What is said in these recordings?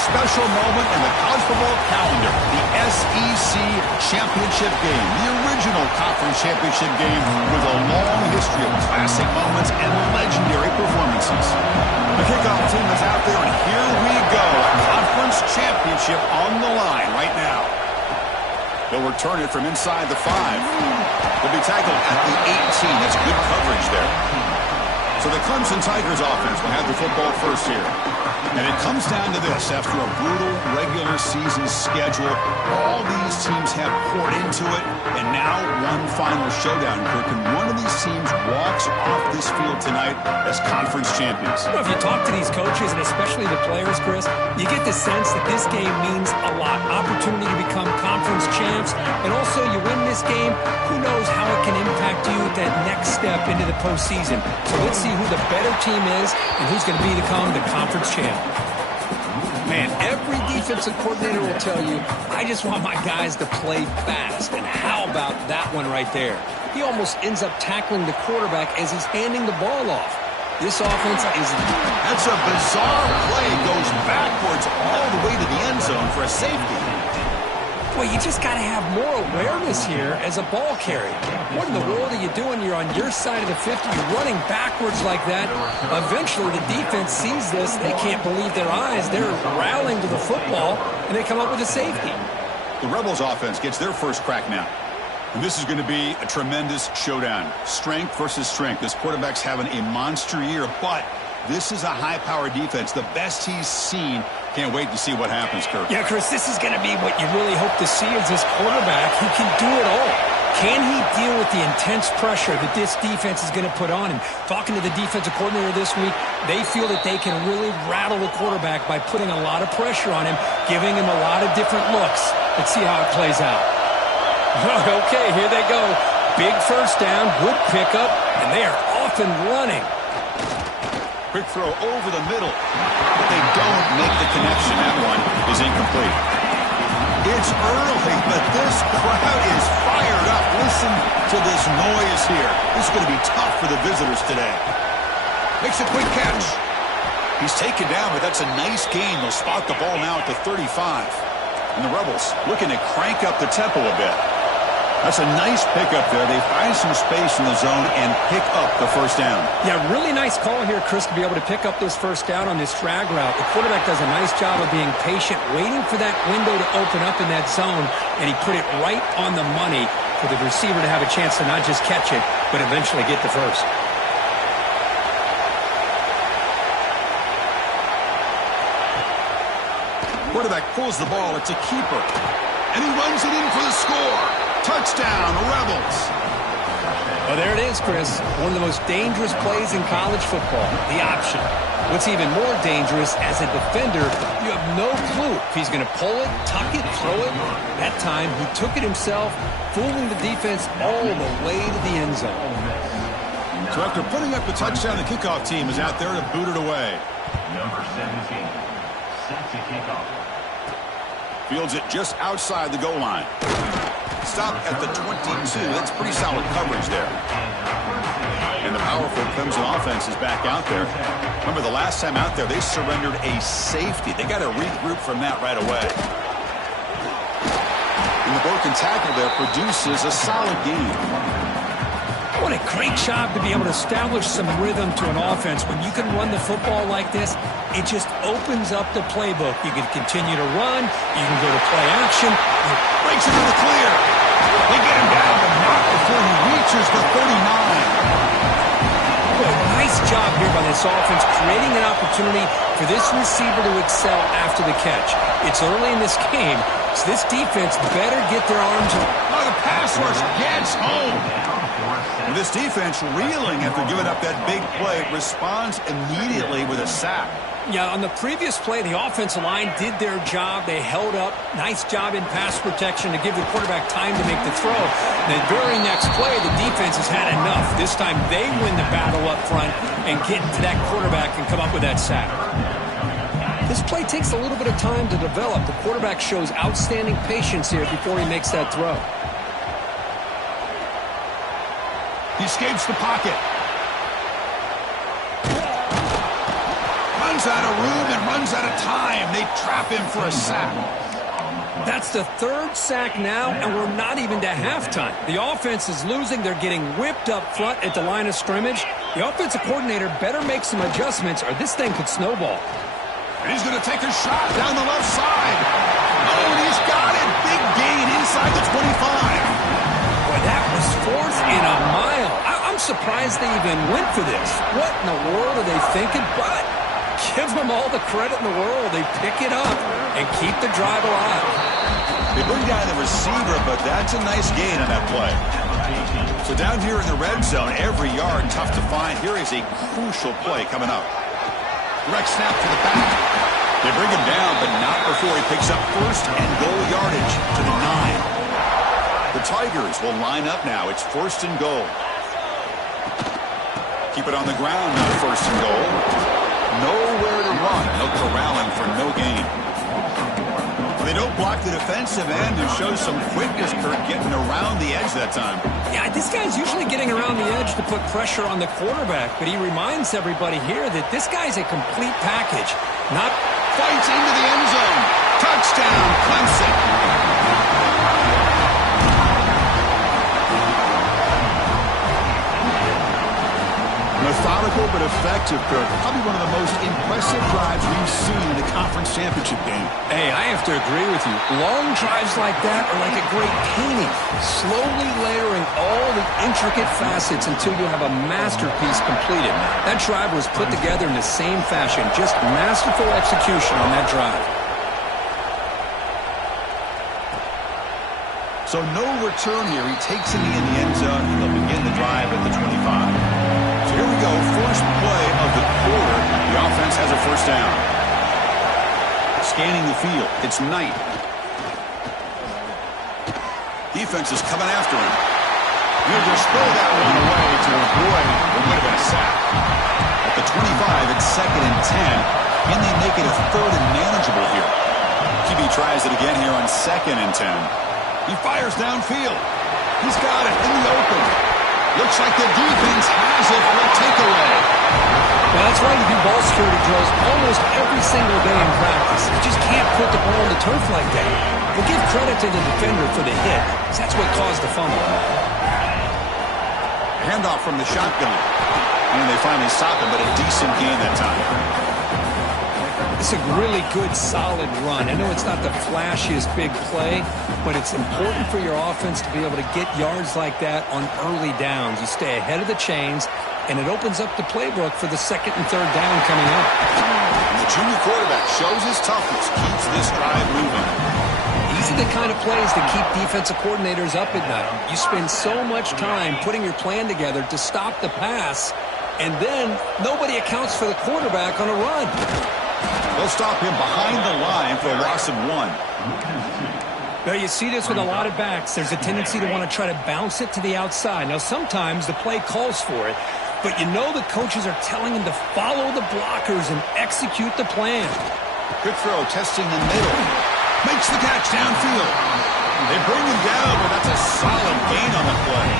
special moment in the college football calendar, the SEC championship game, the original conference championship game with a long history of classic moments and legendary performances. The kickoff team is out there, and here we go, a conference championship on the line right now. They'll return it from inside the 5. They'll be tackled at the 18. That's good coverage there. So the Clemson Tigers offense will have the football first here. And it comes down to this. After a brutal regular season schedule, all these teams have poured into it, and now one final showdown, Kirk. And one of these teams walks off this field tonight as conference champions. Well, if you talk to these coaches, and especially the players, Chris, you get the sense that this game means a lot. Opportunity to become conference champs, and also you win this game, who knows how it can impact you at that next step into the postseason. So let's see who the better team is and who's going to become the conference champ. Man, every defensive coordinator will tell you, I just want my guys to play fast. And how about that one right there? He almost ends up tackling the quarterback as he's handing the ball off. This offense is... That's a bizarre play. Goes backwards all the way to the end zone for a safety. Boy, you just got to have more awareness here as a ball carrier. What in the world are you doing? You're on your side of the 50. You're running backwards like that. Eventually, the defense sees this. They can't believe their eyes. They're rallying to the football, and they come up with a safety. The Rebels offense gets their first crack now. And this is going to be a tremendous showdown. Strength versus strength. This quarterback's having a monster year, but this is a high-powered defense. The best he's seen. Can't wait to see what happens, Kirk. Yeah, Chris, this is going to be what you really hope to see is this quarterback who can do it all. Can he deal with the intense pressure that this defense is going to put on him? Talking to the defensive coordinator this week, they feel that they can really rattle the quarterback by putting a lot of pressure on him, giving him a lot of different looks. Let's see how it plays out. Okay, here they go. Big first down, good pickup, and they are off and running. Quick throw over the middle, but they don't make the connection. That one is incomplete. It's early, but this crowd is fired up. Listen to this noise here. This is going to be tough for the visitors today. Makes a quick catch. He's taken down, but that's a nice gain. They'll spot the ball now at the 35. And the Rebels looking to crank up the tempo a bit. That's a nice pickup there. They find some space in the zone and pick up the first down. Yeah, really nice call here, Chris, to be able to pick up this first down on this drag route. The quarterback does a nice job of being patient, waiting for that window to open up in that zone, and he put it right on the money for the receiver to have a chance to not just catch it, but eventually get the first. Quarterback pulls the ball. It's a keeper. And he runs it in for the score. Touchdown, Rebels. Well, there it is, Chris. One of the most dangerous plays in college football, the option. What's even more dangerous, as a defender, you have no clue if he's going to pull it, tuck it, throw it. That time, he took it himself, fooling the defense all the way to the end zone. So after putting up the touchdown, the kickoff team is out there to boot it away. Number 17, set to kickoff. Fields it just outside the goal line. Stop at the 22. That's pretty solid coverage there. And the powerful Clemson offense is back out there. Remember, the last time out there, they surrendered a safety. They got to regroup from that right away. And the broken tackle there produces a solid game. What a great job to be able to establish some rhythm to an offense. When you can run the football like this, it just opens up the playbook. You can continue to run. You can go to play action. He breaks into the clear. They get him down to knock before he reaches the 39. Well, nice job here by this offense, creating an opportunity for this receiver to excel after the catch. It's early in this game, so this defense better get their arms around. Oh, the pass rush gets home. And this defense, reeling after giving up that big play, responds immediately with a sack. Yeah, on the previous play, the offensive line did their job. They held up. Nice job in pass protection to give the quarterback time to make the throw. The very next play, the defense has had enough. This time they win the battle up front and get to that quarterback and come up with that sack. This play takes a little bit of time to develop. The quarterback shows outstanding patience here before he makes that throw. He escapes the pocket. Runs out of room and runs runs out of time. They trap him for a sack. That's the third sack now, and we're not even to halftime. The offense is losing. They're getting whipped up front at the line of scrimmage. The offensive coordinator better make some adjustments, or this thing could snowball. And he's going to take a shot down the left side. Oh, and he's got it. Big gain inside the 25. Boy, that was 4th and a mile. I'm surprised they even went for this. What in the world are they thinking? But give them all the credit in the world. They pick it up and keep the drive alive. They bring down the receiver, but that's a nice gain on that play. So down here in the red zone, every yard tough to find. Here is a crucial play coming up. Direct snap to the back. They bring him down, but not before he picks up 1st and goal yardage to the 9. The Tigers will line up now. It's 1st and goal. Keep it on the ground now, 1st and goal. Nowhere to run. No corralling for no gain. They don't block the defensive end and show some quickness, Kurt, getting around the edge that time. Yeah, this guy's usually getting around the edge to put pressure on the quarterback, but he reminds everybody here that this guy's a complete package. Not fights into the end zone. Touchdown, Clemson. Methodical but effective, Kurt. Probably one of the most impressive drives we've seen in the conference championship game. Hey, I have to agree with you. Long drives like that are like a great painting, slowly layering all the intricate facets until you have a masterpiece completed. That drive was put together in the same fashion, just masterful execution on that drive. So no return here. He takes it in the end zone, and they'll begin the drive at the 25. So here we go, first play of the quarter. The offense has a 1st down. Scanning the field, it's Knight. Defense is coming after him. He'll just throw that one away to avoid what would have been a sack. At the 25, it's 2nd and 10. Can they make it a 3rd and manageable here? QB tries it again here on 2nd and 10. He fires downfield. He's got it in the open. Looks like the defense has it for a takeaway. Well, that's why you do ball security drills almost every single day in practice. You just can't put the ball on the turf like that. But give credit to the defender for the hit, because that's what caused the fumble. Handoff from the shotgun. And they finally stop him, but a decent gain that time. It's a really good, solid run. I know it's not the flashiest big play, but it's important for your offense to be able to get yards like that on early downs. You stay ahead of the chains, and it opens up the playbook for the 2nd and 3rd down coming up. And the junior quarterback shows his toughness, keeps this drive moving. These are the kind of plays that keep defensive coordinators up at night. You spend so much time putting your plan together to stop the pass, and then nobody accounts for the quarterback on a run. They'll stop him behind the line for a loss of 1. Now, you see this with a lot of backs. There's a tendency to want to try to bounce it to the outside. Now, sometimes the play calls for it, but you know the coaches are telling him to follow the blockers and execute the plan. Good throw, testing the middle. Makes the catch downfield. They bring him down, but that's a solid gain on the play.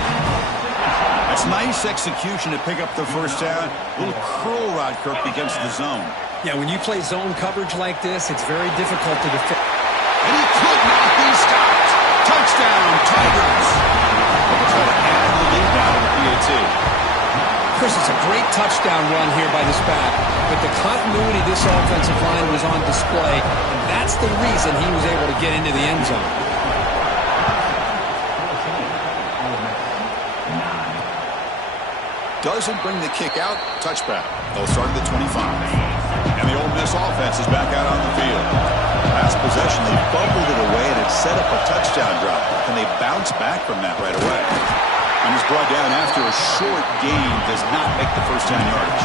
That's nice execution to pick up the 1st down. A little curl rod, Kirk, against the zone. Yeah, when you play zone coverage like this, it's very difficult to defend. And he could not be stopped. Touchdown, Tigers. They'll try to add the lead now to the PAT. Chris, it's a great touchdown run here by this back, but the continuity of this offensive line was on display, and that's the reason he was able to get into the end zone. Doesn't bring the kick out. Touchback. They'll start at the 25. And the Ole Miss offense is back out on the field. Last possession, they fumbled it away, and it set up a touchdown drop. Can they bounce back from that right away? And he's brought down after a short gain, does not make the 1st down yardage.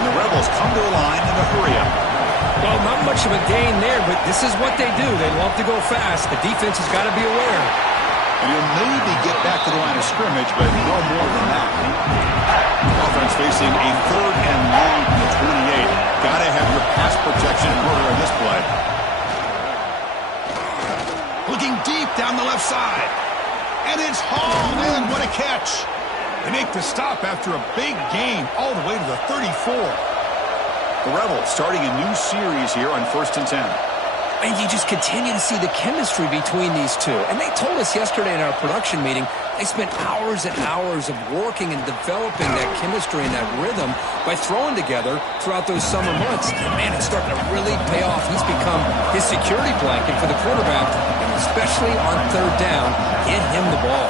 And the Rebels come to the line in a hurry up. Well, not much of a gain there, but this is what they do. They love to go fast. The defense has got to be aware. And he'll maybe get back to the line of scrimmage, but no more than that. Offense facing a 3rd and long from the 28. Got to have your pass protection in order in this play. Looking deep down the left side. And it's hauled in. What a catch. They make the stop after a big gain all the way to the 34. The Rebels starting a new series here on 1st and 10. And you just continue to see the chemistry between these two. And they told us yesterday in our production meeting, they spent hours and hours of working and developing that chemistry and that rhythm by throwing together throughout those summer months. And man, it's starting to really pay off. He's become his security blanket for the quarterback, and especially on 3rd down, get him the ball.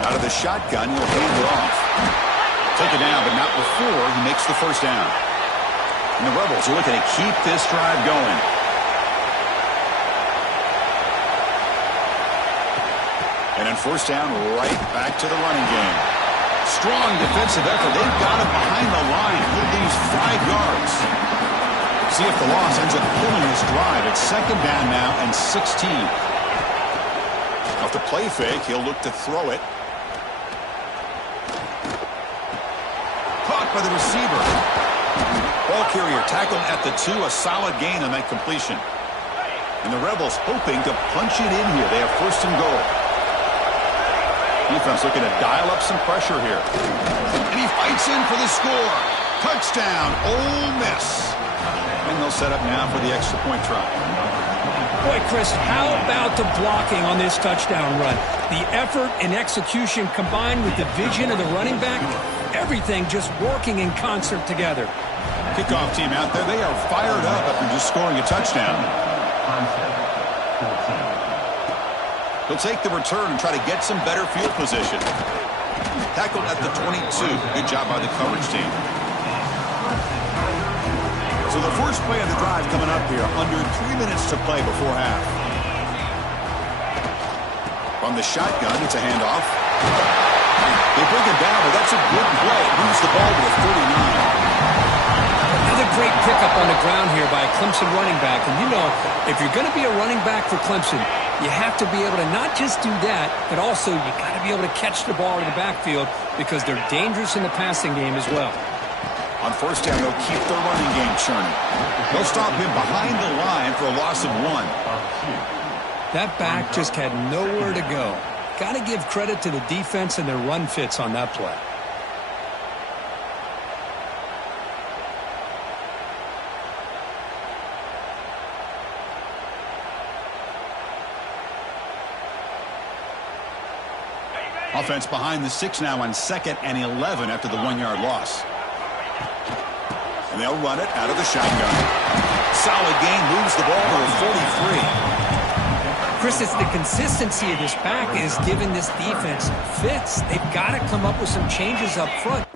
Out of the shotgun, he'll hand it off. Take it down, but not before he makes the 1st down. And the Rebels are looking to keep this drive going. And on 1st down, right back to the running game. Strong defensive effort. They've got him behind the line. He'll lose 5 yards. See if the loss ends up killing this drive. It's 2nd down now and 16. Off the play fake, he'll look to throw it. Caught by the receiver. Ball carrier tackled at the 2, a solid gain on that completion. And the Rebels hoping to punch it in here. They have 1st and goal. Defense looking to dial up some pressure here. And he fights in for the score. Touchdown, Ole Miss. And they'll set up now for the extra point try. Boy, Chris, how about the blocking on this touchdown run? The effort and execution combined with the vision of the running back, everything just working in concert together. Kickoff team out there, they are fired up after just scoring a touchdown. He'll take the return and try to get some better field position. Tackled at the 22. Good job by the coverage team. So the first play of the drive coming up here, under 3 minutes to play before half. From the shotgun, it's a handoff. They bring him down, but that's a good play. Moves the ball to the 39. Another great pickup on the ground here by a Clemson running back. And you know, if you're going to be a running back for Clemson, you have to be able to not just do that, but also you got to be able to catch the ball in the backfield because they're dangerous in the passing game as well. On 1st down, they'll keep their running game churning. They'll stop him behind the line for a loss of 1. That back just had nowhere to go. Got to give credit to the defense and their run fits on that play. Offense behind the 6 now on 2nd and 11 after the 1-yard loss. And they'll run it out of the shotgun. Solid gain, moves the ball to the 43. Chris, it's the consistency of this back is giving this defense fits. They've got to come up with some changes up front.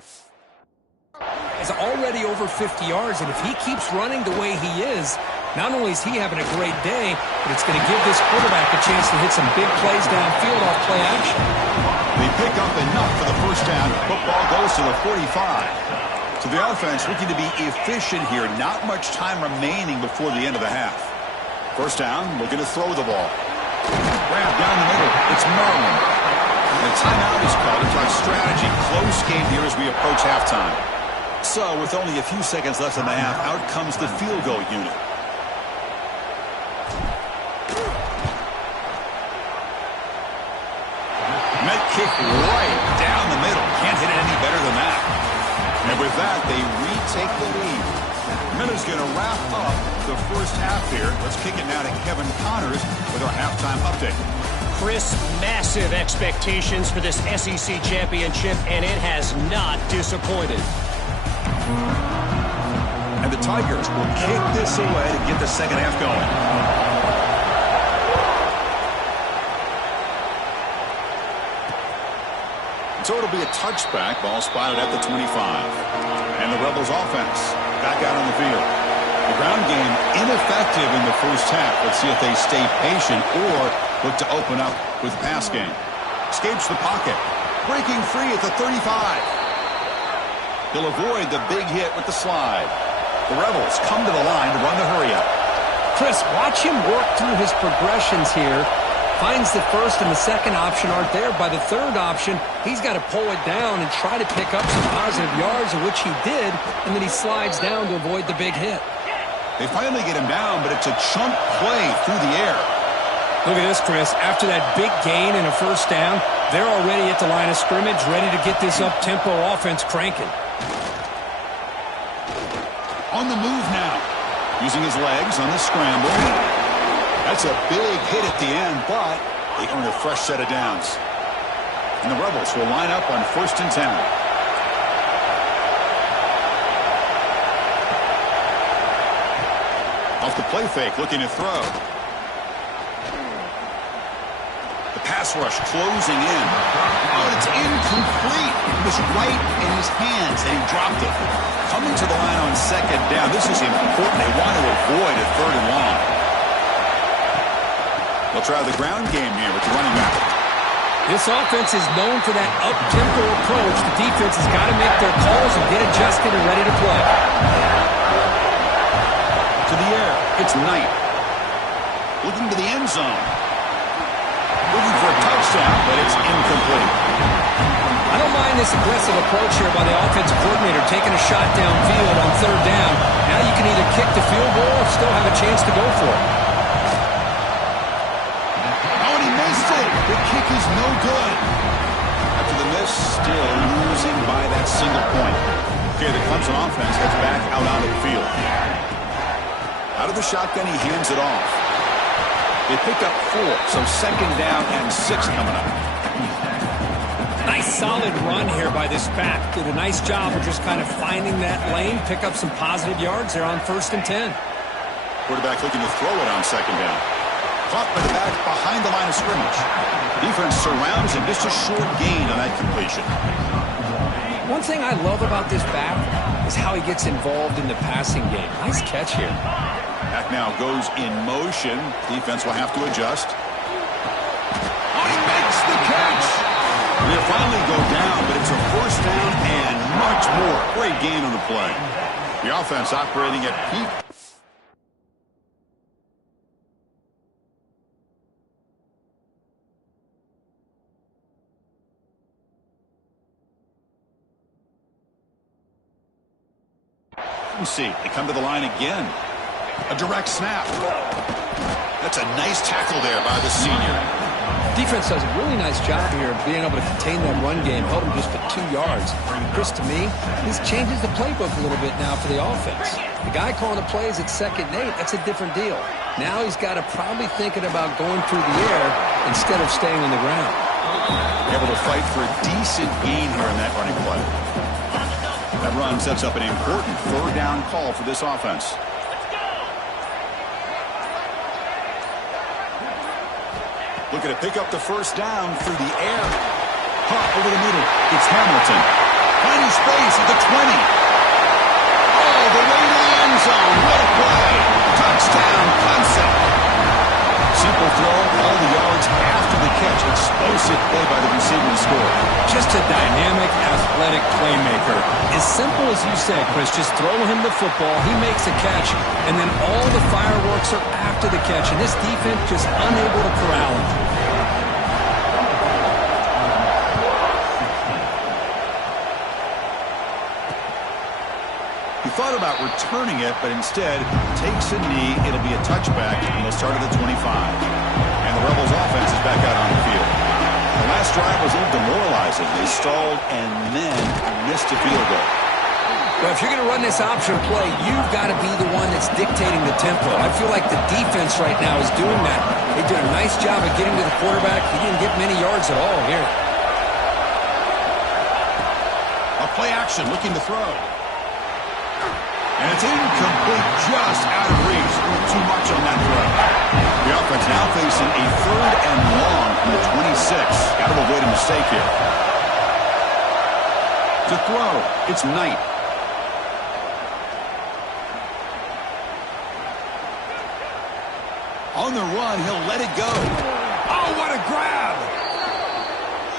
He's already over 50 yards, and if he keeps running the way he is, not only is he having a great day, but it's going to give this quarterback a chance to hit some big plays downfield off play action. They pick up enough for the 1st down. Football goes to the 45. So the offense looking to be efficient here. Not much time remaining before the end of the half. 1st down, looking to throw the ball. Grab down the middle. It's Maryland. And the timeout is called to talk strategy. Close game here as we approach halftime. So with only a few seconds left in the half, out comes the field goal unit. Met kick right down the middle. Can't hit it any better than that. And with that, they retake the lead. Miller's going to wrap up the 1st half here. Let's kick it now to Kevin Connors with our halftime update. Chris, massive expectations for this SEC championship, and it has not disappointed. And the Tigers will kick this away to get the 2nd half going. So it'll be a touchback. Ball spotted at the 25. And the Rebels offense back out on the field. The ground game ineffective in the 1st half. Let's see if they stay patient or look to open up with the pass game. Escapes the pocket. Breaking free at the 35. He'll avoid the big hit with the slide. The Rebels come to the line to run the hurry-up. Chris, watch him work through his progressions here. Finds the 1st and the 2nd option aren't there. By the 3rd option, he's got to pull it down and try to pick up some positive yards, of which he did, and then he slides down to avoid the big hit. They finally get him down, but it's a chunk play through the air. Look at this, Chris. After that big gain and a 1st down, they're already at the line of scrimmage, ready to get this up-tempo offense cranking. On the move now. Using his legs on the scramble. That's a big hit at the end, but they earn a fresh set of downs. And the Rebels will line up on 1st and 10. Off the play fake, looking to throw. The pass rush closing in. Oh, it's incomplete. It was right in his hands, and he dropped it. Coming to the line on 2nd down. This is important. They want to avoid a 3rd and long. They'll try the ground game here with the running back. This offense is known for that up-tempo approach. The defense has got to make their calls and get adjusted and ready to play. To the air, it's Knight. Looking to the end zone. Looking for a touchdown, but it's incomplete. I don't mind this aggressive approach here by the offensive coordinator, taking a shot downfield on 3rd down. Now you can either kick the field goal or still have a chance to go for it. Oh, and he missed it. The kick is no good. After the miss, still losing by that single point. Okay, the Clemson offense heads back out onto the field. Out of the shotgun, he hands it off. They pick up 4, so 2nd down and 6 coming up. Nice solid run here by this back. Did a nice job of just kind of finding that lane, pick up some positive yards there on 1st and 10. Quarterback looking to throw it on 2nd down. Caught by the back behind the line of scrimmage. Defense surrounds him. Just a short gain on that completion. One thing I love about this back is how he gets involved in the passing game. Nice catch here. Back now goes in motion. Defense will have to adjust. Oh, he makes the catch! They'll finally go down, but it's a 1st down and much more. Great gain on the play. The offense operating at peak. You see, they come to the line again. A direct snap. That's a nice tackle there by the senior. Defense does a really nice job here of being able to contain that run game, held him just at 2 yards. Chris, to me, this changes the playbook a little bit now for the offense. The guy calling the plays at 2nd and 8, that's a different deal. Now he's got to probably thinking about going through the air instead of staying on the ground. Able to fight for a decent gain here in that running play. That run sets up an important 3rd down call for this offense. Looking to pick up the 1st down through the air. Caught over the middle. It's Hamilton. Finding space at the 20. Oh, the way to the end zone. What a play. Touchdown, Clemson. Simple throw, all the yards after the catch. Explosive play by the receiver to score. Just a dynamic, athletic playmaker. As simple as you said, Chris, just throw him the football, he makes a catch, and then all the fireworks are after the catch, and this defense just unable to corral him. He thought about returning it, but instead takes a knee. It'll be a touchback, and they'll start at the 25. And the Rebels offense is back out on the field. The last drive was a little demoralizing. They stalled and then missed a field goal. Well, if you're going to run this option play, you've got to be the one that's dictating the tempo. I feel like the defense right now is doing that. They did a nice job of getting to the quarterback. He didn't get many yards at all here. A play action looking to throw. And it's incomplete, just out of reach. Too much on that throw. The offense now facing a 3rd and long from the 26. Got to avoid a mistake here. To throw, it's Knight. On the run, he'll let it go. Oh, what a grab!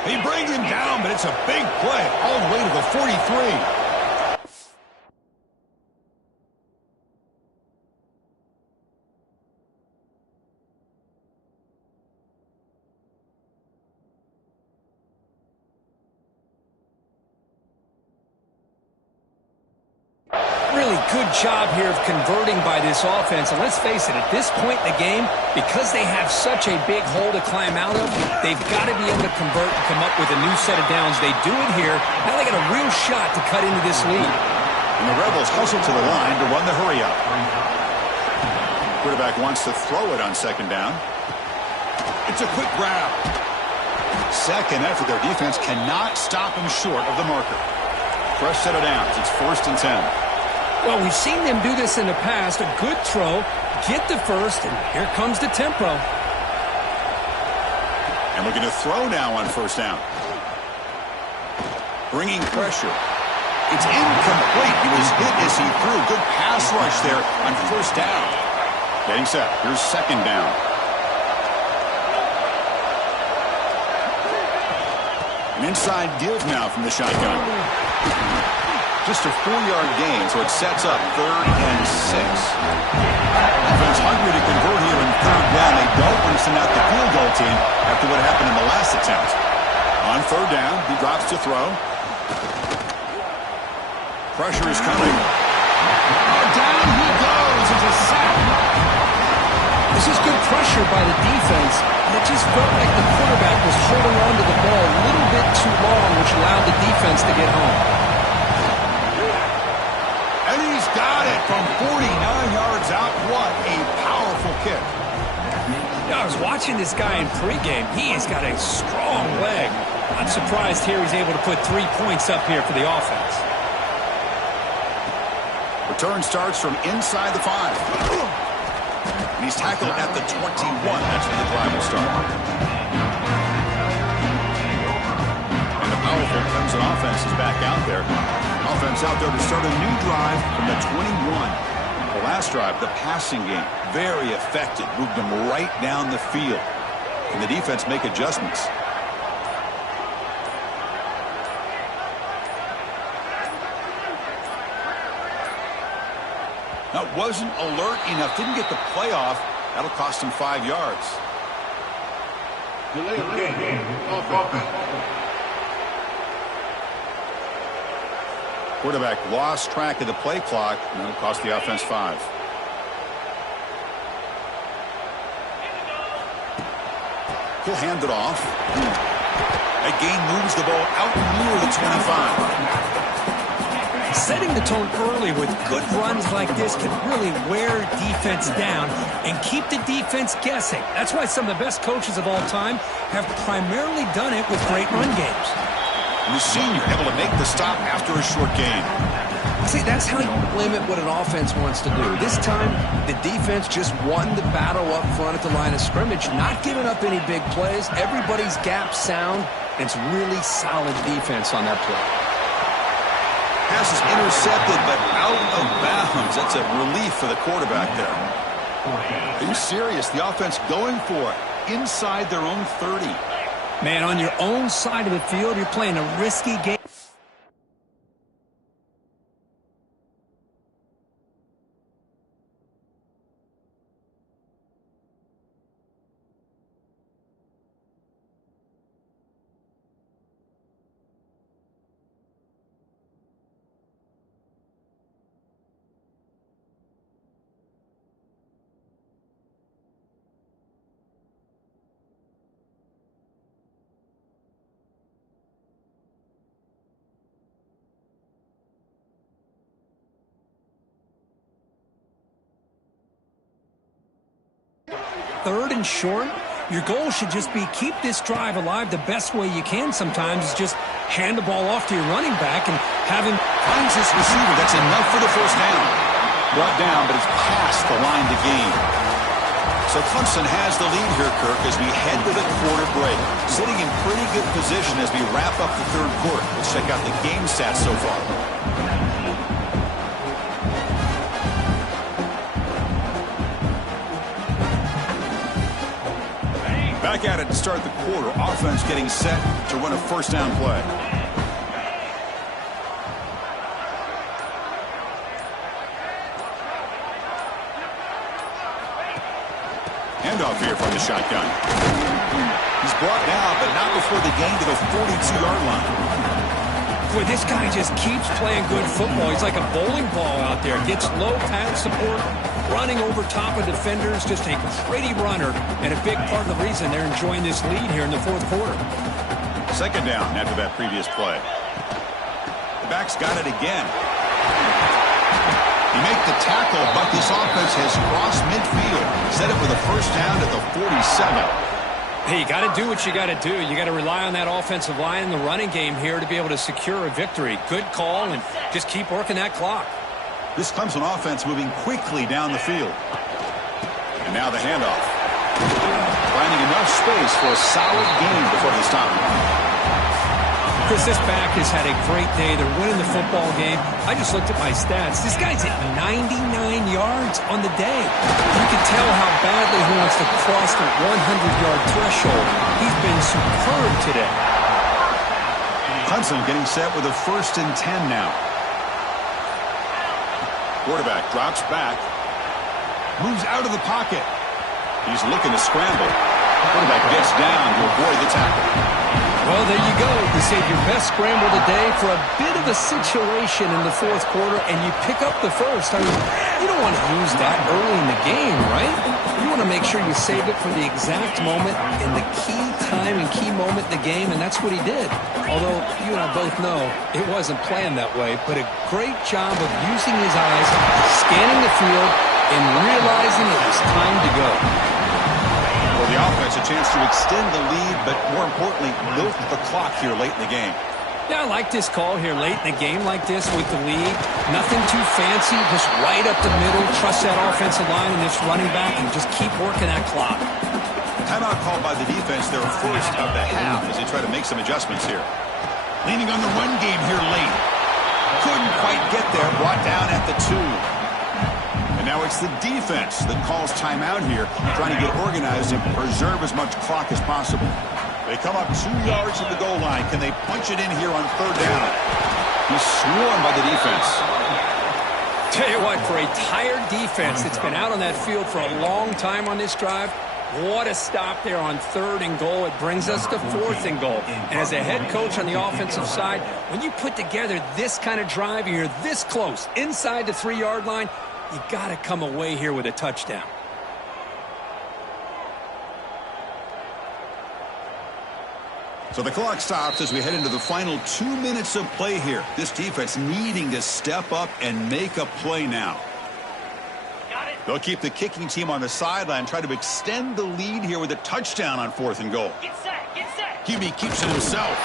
He brings him down, but it's a big play all the way to the 43. Really good job here of converting by this offense. And let's face it, at this point in the game, because they have such a big hole to climb out of, they've got to be able to convert and come up with a new set of downs. They do it here. Now they got a real shot to cut into this lead. And the Rebels hustle to the line to run the hurry up. Quarterback wants to throw it on second down. It's a quick grab. Second effort. Their defense cannot stop him short of the marker. Fresh set of downs. It's 1st and 10. Well, we've seen them do this in the past. A good throw, get the first, and here comes the tempo. And looking to throw now on 1st down. Bringing pressure. It's incomplete. He was hit as he threw. Good pass rush there on 1st down. Getting set. Here's 2nd down. An inside give now from the shotgun. Just a 4-yard gain, so it sets up 3rd and 6. Defense hungry to convert here in 3rd down. They don't want to send out the field goal team after what happened in the last attempt. On 3rd down, he drops to throw. Pressure is coming. Down he goes. It's a sack. This is good pressure by the defense, and it just felt like the quarterback was holding on to the ball a little bit too long, which allowed the defense to get home. And he's got it from 49 yards out. What a powerful kick. I was watching this guy in pregame. He has got a strong leg. I'm surprised here he's able to put 3 points up here for the offense. Return starts from inside the 5. And he's tackled at the 21. That's where the drive will start. And the powerful Clemson offense is back out there. Offense out there to start a new drive from the 21. The last drive, the passing game, very effective. Moved them right down the field. Can the defense make adjustments? That wasn't alert enough. Didn't get the play off. That'll cost him 5 yards. Delay game. Quarterback lost track of the play clock, and that'll cost the offense 5. He'll hand it off. That gain moves the ball out near the 25. Setting the tone early with good runs like this can really wear defense down and keep the defense guessing. That's why some of the best coaches of all time have primarily done it with great run games. And the senior able to make the stop after a short gain. See, that's how you limit what an offense wants to do. This time, the defense just won the battle up front at the line of scrimmage, not giving up any big plays. Everybody's gap sound, and it's really solid defense on that play. Pass is intercepted, but out of bounds. That's a relief for the quarterback there. Are you serious? The offense going for it inside their own 30. Man, on your own side of the field, you're playing a risky game. Third and short, your goal should just be keep this drive alive the best way you can sometimes is just hand the ball off to your running back and have him finds his receiver. That's enough for the 1st down. Brought down, but it's past the line to gain. So Clemson has the lead here, Kirk, as we head to the quarter break. Sitting in pretty good position as we wrap up the 3rd quarter. Let's check out the game stats so far. Back at it to start the quarter. Offense getting set to run a 1st down play. Handoff here from the shotgun. He's brought down, but not before the gain to the 42-yard line. Boy, this guy just keeps playing good football. He's like a bowling ball out there. Gets low pass support, running over top of defenders. Just a pretty runner, and a big part of the reason they're enjoying this lead here in the 4th quarter. 2nd down after that previous play. The back's got it again. You make the tackle, but this offense has crossed midfield. Set it for the first down at the 47. Hey, you got to do what you got to do. You got to rely on that offensive line in the running game here to be able to secure a victory. Good call, and just keep working that clock. This Clemson offense moving quickly down the field. And now the handoff. Finding enough space for a solid gain before they stop him. Chris, this back has had a great day. They're winning the football game. I just looked at my stats. This guy's at 99 yards on the day. You can tell how badly he wants to cross the 100-yard threshold. He's been superb today. Clemson getting set with a 1st and 10 now. Quarterback drops back. Moves out of the pocket. He's looking to scramble. Quarterback gets down to avoid the tackle. Well, there you go. You save your best scramble today for a bit of a situation in the 4th quarter, and you pick up the first. I mean, you don't want to use that early in the game, right? You want to make sure you save it for the exact moment in the key time and key moment in the game, and that's what he did. Although, you and I both know it wasn't planned that way, but a great job of using his eyes, scanning the field, and realizing it was time to go. For the offense, a chance to extend the lead, but more importantly, milk the clock here late in the game. Yeah, I like this call here late in a game like this with the lead. Nothing too fancy, just right up the middle. Trust that offensive line and this running back and just keep working that clock. Timeout called by the defense, their first of the half as they try to make some adjustments here. Leaning on the run game here late. Couldn't quite get there, brought down at the 2. Now it's the defense that calls timeout here, trying to get organized and preserve as much clock as possible. They come up 2 yards from the goal line. Can they punch it in here on 3rd down? He's swarmed by the defense. Tell you what, for a tired defense that's been out on that field for a long time on this drive, what a stop there on 3rd and goal. It brings us to 4th and goal. And as a head coach on the offensive side, when you put together this kind of drive and you're this close, inside the 3-yard line, you got to come away here with a touchdown. So the clock stops as we head into the final 2 minutes of play here. This defense needing to step up and make a play now. They'll keep the kicking team on the sideline, try to extend the lead here with a touchdown on 4th and goal. Get set, get set. QB keeps it himself.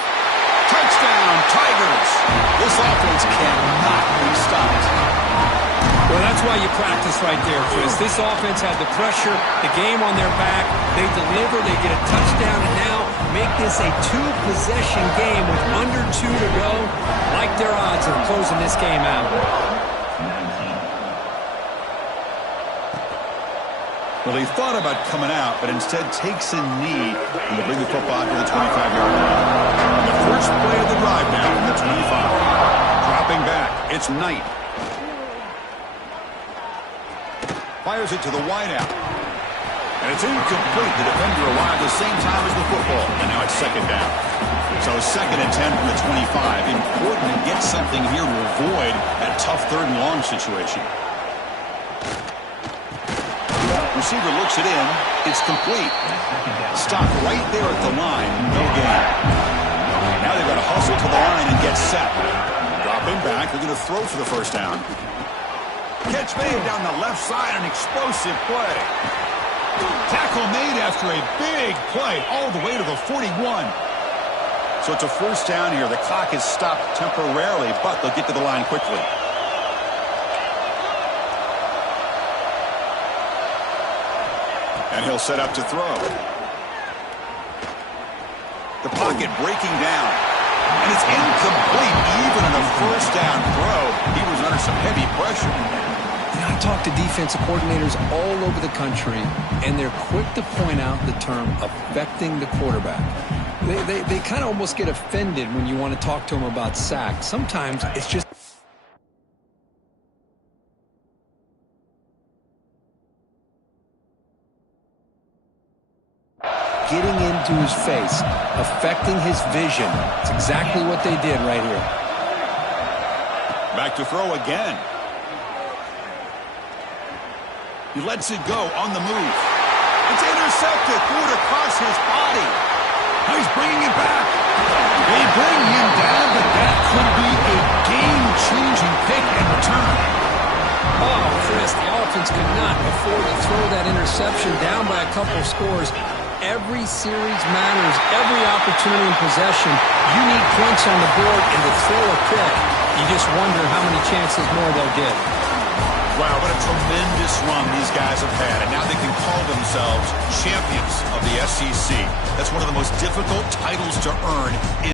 Touchdown, Tigers! This offense cannot be stopped. Well, that's why you practice right there, Chris. This offense had the pressure, the game on their back. They deliver, they get a touchdown, and now make this a 2-possession game with under 2 to go. Like their odds of closing this game out. Well, he thought about coming out, but instead takes a knee and they bring the football to the 25-yard line. And the first play of the drive now from the 25. Dropping back, it's Knight. Fires it to the wideout. And it's incomplete. The defender arrived at the same time as the football. And now it's 2nd down. So 2nd and 10 from the 25. Important to get something here to avoid that tough 3rd and long situation. Receiver looks it in. It's complete. Stop right there at the line. No gain. Now they've got to hustle to the line and get set. Dropping back. They're going to throw for the 1st down. Catch made down the left side, an explosive play. Tackle made after a big play all the way to the 41. So it's a 1st down here. The clock is stopped temporarily, but they'll get to the line quickly. And he'll set up to throw. The pocket breaking down. And it's incomplete. Even in a 1st down throw, he was under some heavy pressure. I talk to defensive coordinators all over the country, and they're quick to point out the term affecting the quarterback. They kind of almost get offended when you want to talk to them about sacks. Sometimes it's just getting into his face, affecting his vision. It's exactly what they did right here. Back to throw again. He lets it go on the move. It's intercepted. Threw it across his body. Now he's bringing it back. They bring him down, but that could be a game-changing pick in return. Oh, interception, down by a couple of scores. Every series matters. Every opportunity in possession. You need points on the board, and to throw a pick, you just wonder how many chances more they'll get. Wow, what a tremendous run these guys have had, and now they can call themselves champions of the SEC. That's one of the most difficult titles to earn